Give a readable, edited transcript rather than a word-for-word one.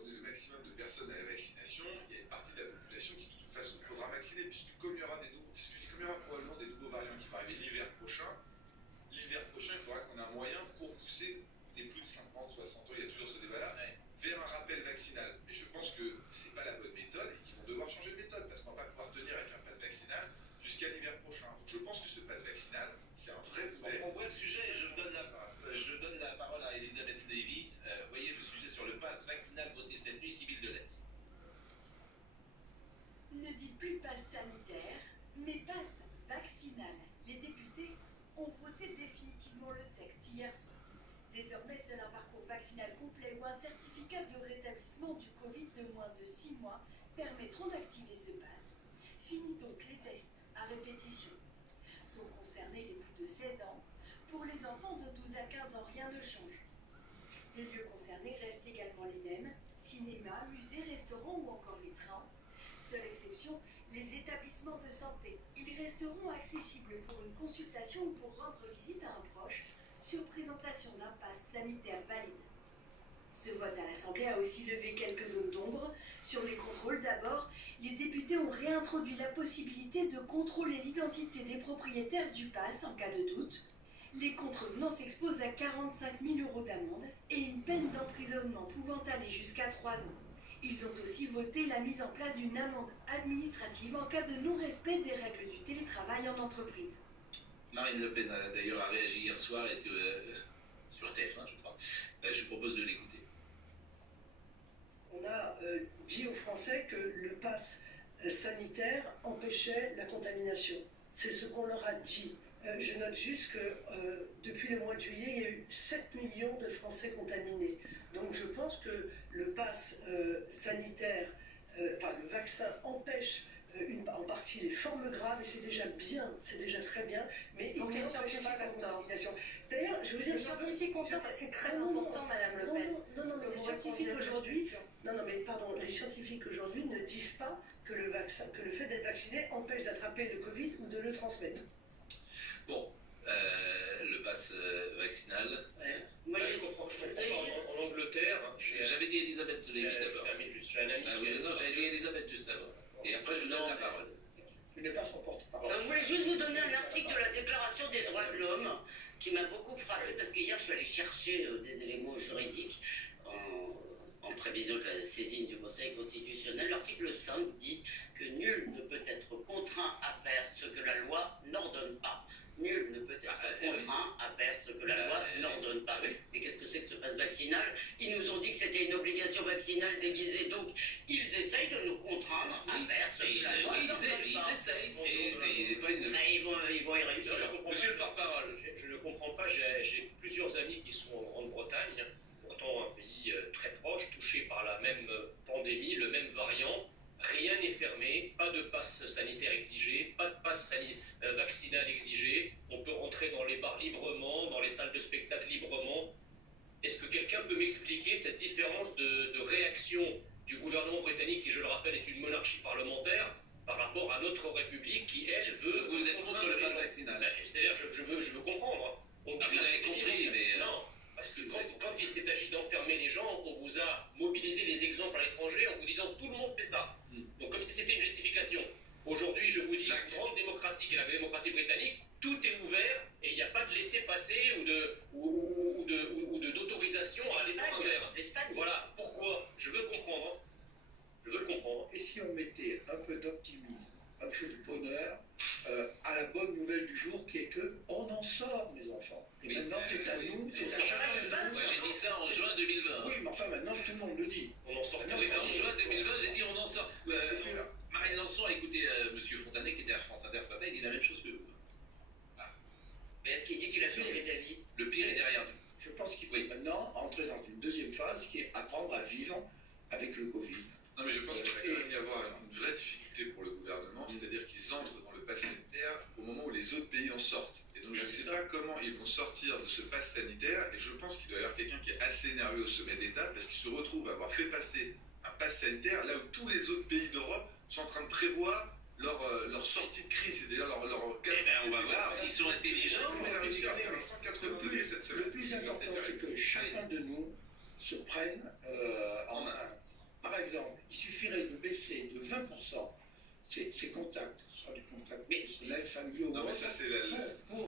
donner le maximum de personnes à la vaccination, il y a une partie de la population qui de toute façon faudra vacciner, puisque comme il y aura comme il y aura probablement des nouveaux variants qui vont arriver l'hiver prochain, il faudra qu'on ait un moyen pour pousser des plus de 50, 60 ans, il y a toujours ce débat-là, vers un rappel vaccinal. Mais je pense que c'est pas la bonne méthode et qu'ils vont devoir changer de méthode, parce qu'on va pas pouvoir tenir avec un pass vaccinal jusqu'à l'hiver prochain. Donc je pense que ce pass vaccinal, c'est un vrai problème. On voit le sujet, je donne la parole à Elisabeth Lévy. Voyez le sujet sur le pass vaccinal voté cette nuit, Sybille Delette. Ne dites plus pass sanitaire, mais pass vaccinal. Les députés ont voté définitivement le texte hier soir. Désormais, seul un parcours vaccinal complet ou un certificat de rétablissement du Covid de moins de 6 mois permettront d'activer ce pass. Fini donc les tests à répétition. Sont concernés les plus de 16 ans. Pour les enfants de 12 à 15 ans, rien ne change. Les lieux concernés restent également les mêmes: cinéma, musées, restaurants ou encore les trains. Seule exception, les établissements de santé. Ils resteront accessibles pour une consultation ou pour rendre visite à un proche sur présentation d'un pass sanitaire valide. Ce vote à l'Assemblée a aussi levé quelques zones d'ombre. Sur les contrôles d'abord, les députés ont réintroduit la possibilité de contrôler l'identité des propriétaires du pass en cas de doute. Les contrevenants s'exposent à 45 000 € d'amende et une peine d'emprisonnement pouvant aller jusqu'à 3 ans. Ils ont aussi voté la mise en place d'une amende administrative en cas de non-respect des règles du télétravail en entreprise. Marine Le Pen d'ailleurs a réagi hier soir sur TF1, je crois. Je propose de l'écouter. On a dit aux Français que le pass sanitaire empêchait la contamination. C'est ce qu'on leur a dit. Je note juste que depuis le mois de juillet, il y a eu 7 millions de Français contaminés. Donc je pense que le pass sanitaire, le vaccin empêche en partie les formes graves, et c'est déjà bien, c'est déjà très bien, mais donc les scientifiques ont tort. D'ailleurs, je veux dire, les scientifiques ont tort, c'est très important, Madame Le Pen. Non, mais les scientifiques aujourd'hui, les scientifiques aujourd'hui ne disent pas que le fait d'être vacciné empêche d'attraper le Covid ou de le transmettre. Bon, le pass vaccinal. Ouais. Moi, je comprends pas. En Angleterre, j'avais dit Elisabeth Lévy d'abord. J'ai un ami j'avais dit Elisabeth juste avant. Et après, je donne la parole. Tu n'es pas son porte-parole. Je voulais juste vous donner un article de la Déclaration des droits de l'homme qui m'a beaucoup frappé, parce qu'hier, je suis allé chercher des éléments juridiques en prévision de la saisine du Conseil constitutionnel. L'article 5 dit que nul ne peut être contraint à faire ce que la loi n'ordonne pas. Nul ne peut être contraint à faire ce que la loi n'ordonne pas. Mais qu'est-ce que c'est que ce passe vaccinal? Ils nous ont dit que c'était une obligation vaccinale déguisée, donc ils essayent de nous contraindre à faire ce que la loi n'ordonne pas. Ils essayent. C'est pas une... Ils vont y réussir. Monsieur le porte-parole, je ne comprends pas. J'ai plusieurs amis qui sont en Grande-Bretagne, pourtant un pays très proche, touché par la même pandémie, le même variant. Rien n'est fermé, pas de passe sanitaire exigé, pas de passe vaccinal exigé. On peut rentrer dans les bars librement, dans les salles de spectacle librement. Est-ce que quelqu'un peut m'expliquer cette différence de réaction du gouvernement britannique, qui, je le rappelle, est une monarchie parlementaire, par rapport à notre République qui, elle, veut... Vous êtes contre le passe vaccinal? C'est-à-dire, je veux comprendre. Vous avez compris, mais... Non. Parce que quand il s'est agi d'enfermer les gens, on vous a mobilisé les exemples à l'étranger en vous disant tout le monde fait ça. Donc comme si c'était une justification. Aujourd'hui, je vous dis, la grande démocratie qui est la démocratie britannique, tout est ouvert et il n'y a pas de laisser-passer ou d'autorisation à aller prendre un verre. Voilà, pourquoi? Je veux comprendre. Je veux le comprendre. Et si on mettait un peu d'optimisme, un peu de bonheur à la bonne nouvelle du jour, qui est que on en sort, les enfants. Et maintenant, c'est à nous, c'est à chacun de nous. Moi, j'ai dit ça en juin 2020. Oui, mais enfin, maintenant, tout le monde le dit. On en sort. Oui, en juin 2020, j'ai dit on en sort. Marine Lançon a écouté M. Fontanet, qui était à France Inter ce matin, il dit la même chose que vous. Mais est-ce qu'il dit qu'il a changé d'avis? Le pire est derrière nous. Je pense qu'il faut maintenant entrer dans une deuxième phase, qui est apprendre à vivre avec le Covid. Non, mais je pense qu'il va quand même y avoir une vraie difficulté pour le gouvernement, c'est-à-dire qu'ils entrent dans le pass sanitaire au moment où les autres pays en sortent. Et donc je ne sais pas comment ils vont sortir de ce pass sanitaire, et je pense qu'il doit y avoir quelqu'un qui est assez énervé au sommet de l'État, parce qu'il se retrouve à avoir fait passer un pass sanitaire là où tous les autres pays d'Europe sont en train de prévoir leur sortie de crise, c'est-à-dire leur on va voir s'ils sont intelligents. On va réussir à faire les 180 degrés cette semaine. Le plus important, c'est que chacun de nous se prenne en main. il suffirait de baisser de 20% ces contacts, soit des contacts personnels, familiaux, Non, mais ça, c'est pour